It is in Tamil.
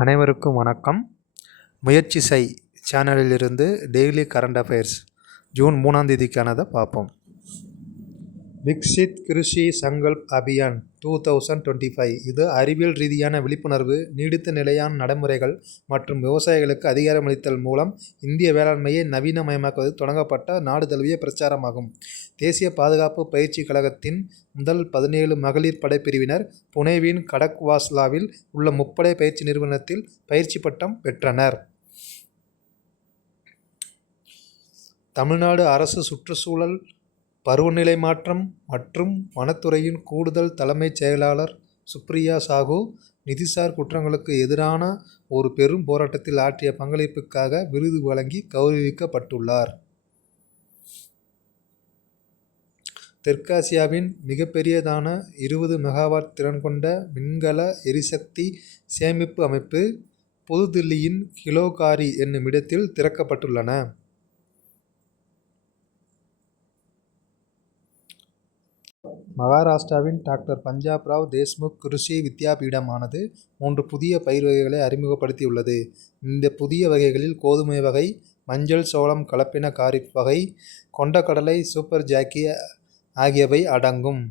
அனைவருக்கும் வணக்கம். முயற்சி செய் சேனலிலிருந்து டெய்லி கரண்ட் அஃபேர்ஸ் ஜூன் 3ஆம் தேதிக்கானதை பார்ப்போம். விக்சித் கிருஷி சங்கல்ப் அபியான் 2025 இது அறிவியல் ரீதியான விழிப்புணர்வு, நீடித்த நிலையான நடைமுறைகள் மற்றும் விவசாயிகளுக்கு அதிகாரமளித்தல் மூலம் இந்திய வேளாண்மையை நவீனமயமாக்குவது தொடங்கப்பட்ட நாடு தழுவிய பிரச்சாரமாகும். தேசிய பாதுகாப்பு பயிற்சி கழகத்தின் முதல் 17 மகளிர் படைப்பிரிவினர் புனேவின் கடக்வாஸ்லாவில் உள்ள முப்படை பயிற்சி நிறுவனத்தில் பயிற்சி பட்டம் பெற்றனர். தமிழ்நாடு அரசு சுற்றுச்சூழல், பருவநிலை மாற்றம் மற்றும் வனத்துறையின் கூடுதல் தலைமைச் செயலாளர் சுப்ரியா சாஹூ நிதிசார் குற்றங்களுக்கு எதிரான ஒரு பெரும் போராட்டத்தில் ஆற்றிய பங்களிப்புக்காக விருது வழங்கி கௌரவிக்கப்பட்டுள்ளார். தெற்காசியாவின் மிகப்பெரியதான 20 மெகாவாட் திறன் கொண்ட மின்கல எரிசக்தி சேமிப்பு அமைப்பு புதுதில்லியின் கிலோகாரி என்னும் இடத்தில் திறக்கப்பட்டுள்ளன. மகாராஷ்டிராவின் டாக்டர் பஞ்சாப் ராவ் தேஷ்முக் கிருஷி வித்யாபீடமானது 3 புதிய பயிர் வகைகளை அறிமுகப்படுத்தியுள்ளது. இந்த புதிய வகைகளில் கோதுமை வகை, மஞ்சள் சோளம் கலப்பின காரிப் வகை, கொண்டக்கடலை சூப்பர் ஜாக்கி ஆகியவை அடங்கும்.